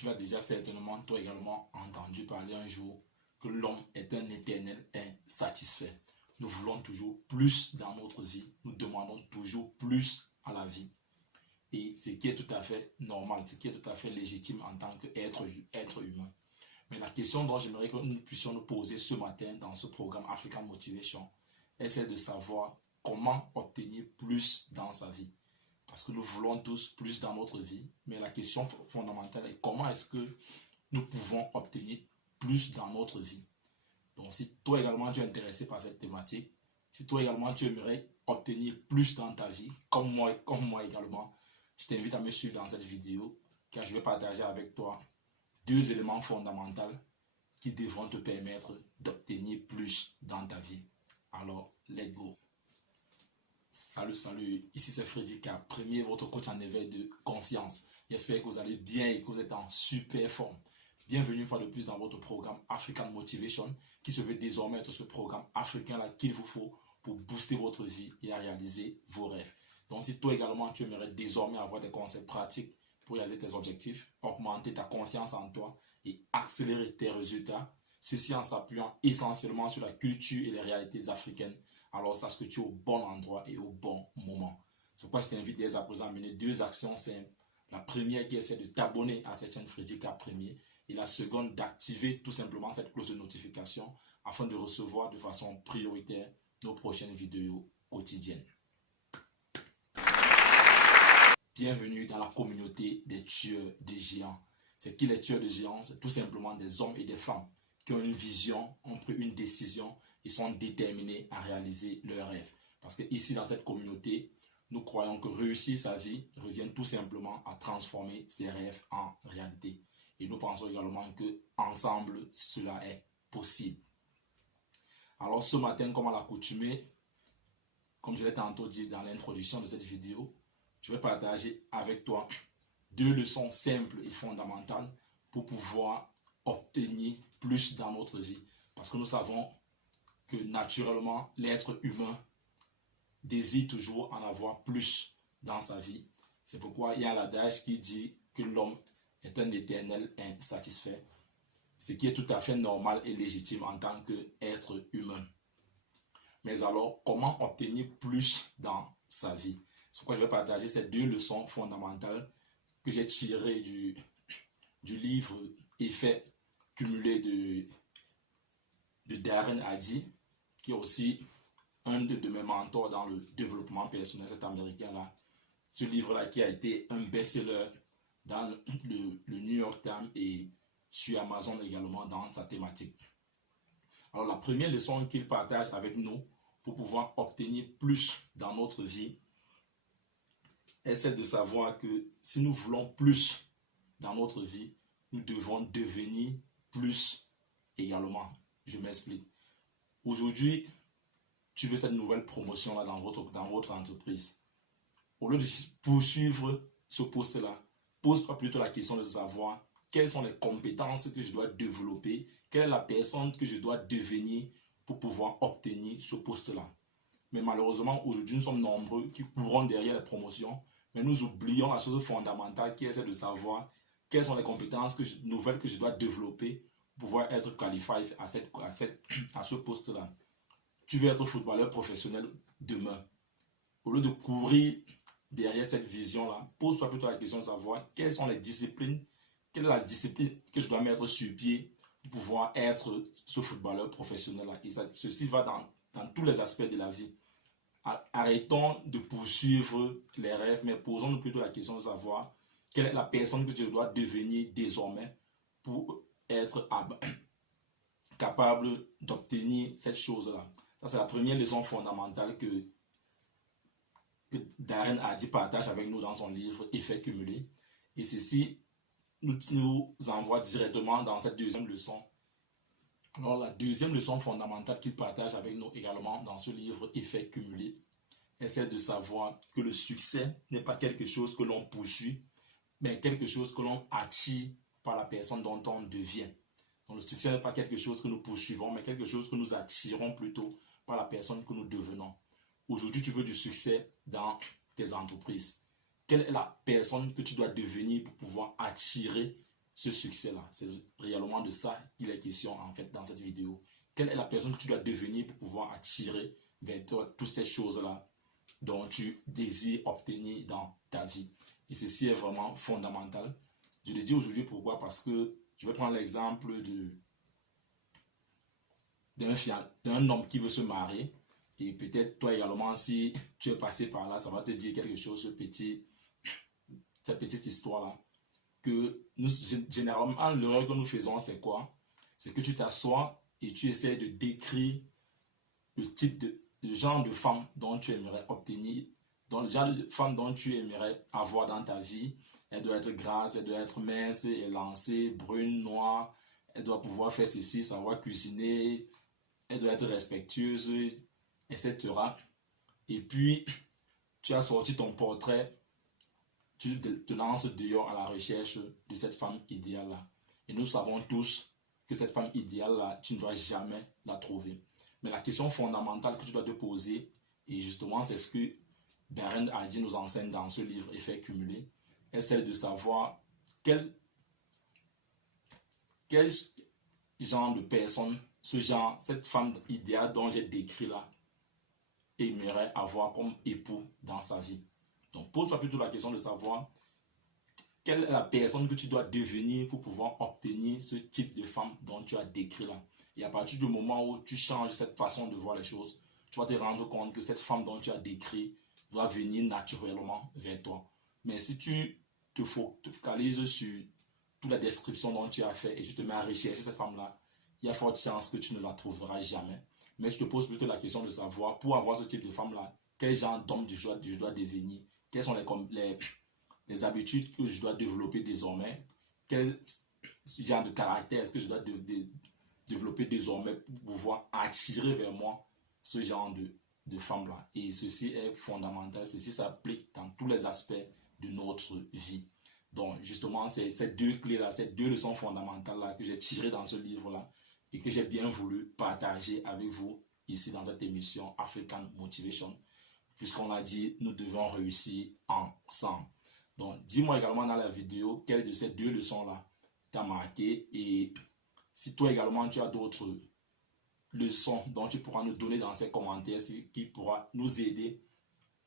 Tu l'as déjà certainement, toi également, entendu parler un jour que l'homme est un éternel insatisfait. Nous voulons toujours plus dans notre vie. Nous demandons toujours plus à la vie. Et ce qui est tout à fait normal, ce qui est tout à fait légitime en tant qu'être humain. Mais la question dont j'aimerais que nous puissions nous poser ce matin dans ce programme African Motivation est celle de savoir comment obtenir plus dans sa vie. Parce que nous voulons tous plus dans notre vie, mais la question fondamentale est comment est-ce que nous pouvons obtenir plus dans notre vie. Donc si toi également tu es intéressé par cette thématique, si toi également tu aimerais obtenir plus dans ta vie, comme moi également, je t'invite à me suivre dans cette vidéo, car je vais partager avec toi 2 éléments fondamentaux qui devront te permettre d'obtenir plus dans ta vie. Alors, let's go. Salut, ici c'est Freddy K, premier votre coach en éveil de conscience. J'espère que vous allez bien et que vous êtes en super forme. Bienvenue une fois de plus dans votre programme African Motivation, qui se veut désormais être ce programme africain là qu'il vous faut pour booster votre vie et à réaliser vos rêves. Donc si toi également tu aimerais désormais avoir des conseils pratiques pour réaliser tes objectifs, augmenter ta confiance en toi et accélérer tes résultats, ceci en s'appuyant essentiellement sur la culture et les réalités africaines, alors sache que tu es au bon endroit et au bon moment. C'est pourquoi je t'invite dès à présent à mener 2 actions simples. La première qui est de t'abonner à cette chaîne Freddy K Premier et la seconde d'activer tout simplement cette cloche de notification afin de recevoir de façon prioritaire nos prochaines vidéos quotidiennes. Bienvenue dans la communauté des tueurs de géants. C'est qui les tueurs de géants? C'est tout simplement des hommes et des femmes qui ont une vision, ont pris une décision et sont déterminés à réaliser leurs rêves. Parce que ici dans cette communauté, nous croyons que réussir sa vie revient tout simplement à transformer ses rêves en réalité. Et nous pensons également que ensemble cela est possible. Alors ce matin, comme à l'accoutumée, comme je l'ai tantôt dit dans l'introduction de cette vidéo, je vais partager avec toi 2 leçons simples et fondamentales pour pouvoir obtenir plus dans notre vie. Parce que nous savons que naturellement, l'être humain désire toujours en avoir plus dans sa vie. C'est pourquoi il y a l'adage qui dit que l'homme est un éternel insatisfait. Ce qui est tout à fait normal et légitime en tant qu'être humain. Mais alors, comment obtenir plus dans sa vie? C'est pourquoi je vais partager ces 2 leçons fondamentales que j'ai tirées du livre Effet cumulé de Darren Hardy, qui est aussi un de mes mentors dans le développement personnel, cet américain-là. Ce livre-là qui a été un best-seller dans le New York Times et sur Amazon également dans sa thématique. Alors la première leçon qu'il partage avec nous pour pouvoir obtenir plus dans notre vie est celle de savoir que si nous voulons plus dans notre vie, nous devons devenir plus également. Je m'explique. Aujourd'hui, tu veux cette nouvelle promotion-là dans votre entreprise. Au lieu de poursuivre ce poste-là, pose-toi plutôt la question de savoir quelles sont les compétences que je dois développer, quelle est la personne que je dois devenir pour pouvoir obtenir ce poste-là. Mais malheureusement, aujourd'hui, nous sommes nombreux qui courons derrière les promotions, mais nous oublions la chose fondamentale qui est celle de savoir quelles sont les compétences nouvelles que je dois développer pour pouvoir être qualifié à ce poste-là. Tu veux être footballeur professionnel demain. Au lieu de courir derrière cette vision-là, pose-toi plutôt la question de savoir quelles sont les disciplines, quelle est la discipline que je dois mettre sur pied pour pouvoir être ce footballeur professionnel-là. Et ceci va dans tous les aspects de la vie. Arrêtons de poursuivre les rêves, mais posons-nous plutôt la question de savoir quelle est la personne que je dois devenir désormais pour être capable d'obtenir cette chose-là. Ça, c'est la première leçon fondamentale que Darren Hardy partage avec nous dans son livre Effet cumulé. Et ceci nous envoie directement dans cette deuxième leçon. Alors, la deuxième leçon fondamentale qu'il partage avec nous également dans ce livre Effet cumulé est celle de savoir que le succès n'est pas quelque chose que l'on poursuit, mais quelque chose que l'on attire par la personne dont on devient. Donc, le succès n'est pas quelque chose que nous poursuivons, mais quelque chose que nous attirons plutôt par la personne que nous devenons. Aujourd'hui, tu veux du succès dans tes entreprises. Quelle est la personne que tu dois devenir pour pouvoir attirer ce succès-là. C'est réellement de ça qu'il est question en fait dans cette vidéo. Quelle est la personne que tu dois devenir pour pouvoir attirer vers toi toutes ces choses-là dont tu désires obtenir dans ta vie. Et ceci est vraiment fondamental. Je le dis aujourd'hui pourquoi? Parce que je vais prendre l'exemple d'un homme qui veut se marier. Et peut-être toi également, si tu es passé par là, ça va te dire quelque chose, cette petite histoire-là. Que nous, généralement, l'erreur que nous faisons, c'est quoi? C'est que tu t'assois et tu essaies de décrire le genre de femme dont tu aimerais obtenir, le genre de femme dont tu aimerais avoir dans ta vie. Elle doit être grasse, elle doit être mince, élancée, brune, noire. Elle doit pouvoir faire ceci, savoir cuisiner. Elle doit être respectueuse, etc. Et puis, tu as sorti ton portrait, tu te lances dehors à la recherche de cette femme idéale-là. Et nous savons tous que cette femme idéale-là, tu ne dois jamais la trouver. Mais la question fondamentale que tu dois te poser, et justement c'est ce que Darren Hardy nous enseigne dans ce livre Effet cumulé, est celle de savoir quel genre de personne, cette femme idéale dont j'ai décrit là, aimerait avoir comme époux dans sa vie. Donc pose-toi plutôt la question de savoir quelle est la personne que tu dois devenir pour pouvoir obtenir ce type de femme dont tu as décrit là. Et à partir du moment où tu changes cette façon de voir les choses, tu vas te rendre compte que cette femme dont tu as décrit doit venir naturellement vers toi. Mais si tu te focalises sur toute la description dont tu as fait et tu te mets à rechercher cette femme-là, il y a forte chance que tu ne la trouveras jamais. Mais je te pose plutôt la question de savoir, pour avoir ce type de femme-là, quel genre d'homme je dois devenir, quelles sont les habitudes que je dois développer désormais, quel genre de caractère est-ce que je dois développer désormais pour pouvoir attirer vers moi ce genre de femme-là. Et ceci est fondamental, ceci s'applique dans tous les aspects de notre vie. Donc justement, c'est ces deux clés-là, ces deux leçons fondamentales-là que j'ai tirées dans ce livre-là et que j'ai bien voulu partager avec vous ici dans cette émission African Motivation. Puisqu'on l'a dit, nous devons réussir ensemble. Donc, dis-moi également dans la vidéo quelle de ces deux leçons-là t'a marqué et si toi également tu as d'autres leçons dont tu pourras nous donner dans ces commentaires, qui pourra nous aider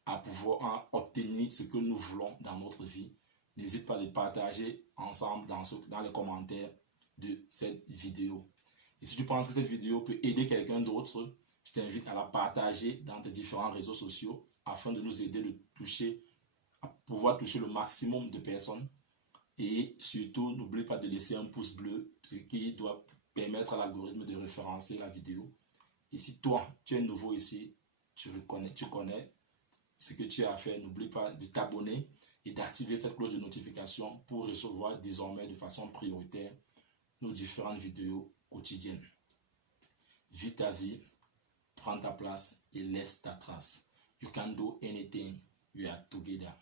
à pouvoir obtenir ce que nous voulons dans notre vie. N'hésite pas à les partager ensemble dans les commentaires de cette vidéo. Et si tu penses que cette vidéo peut aider quelqu'un d'autre, je t'invite à la partager dans tes différents réseaux sociaux afin de nous aider à pouvoir toucher le maximum de personnes. Et surtout, n'oublie pas de laisser un pouce bleu, ce qui doit permettre à l'algorithme de référencer la vidéo. Et si toi, tu es nouveau ici, tu connais ce que tu as à faire, n'oublie pas de t'abonner et d'activer cette cloche de notification pour recevoir désormais de façon prioritaire nos différentes vidéos quotidiennes. Vis ta vie, prends ta place et laisse ta trace. You can do anything. We are together.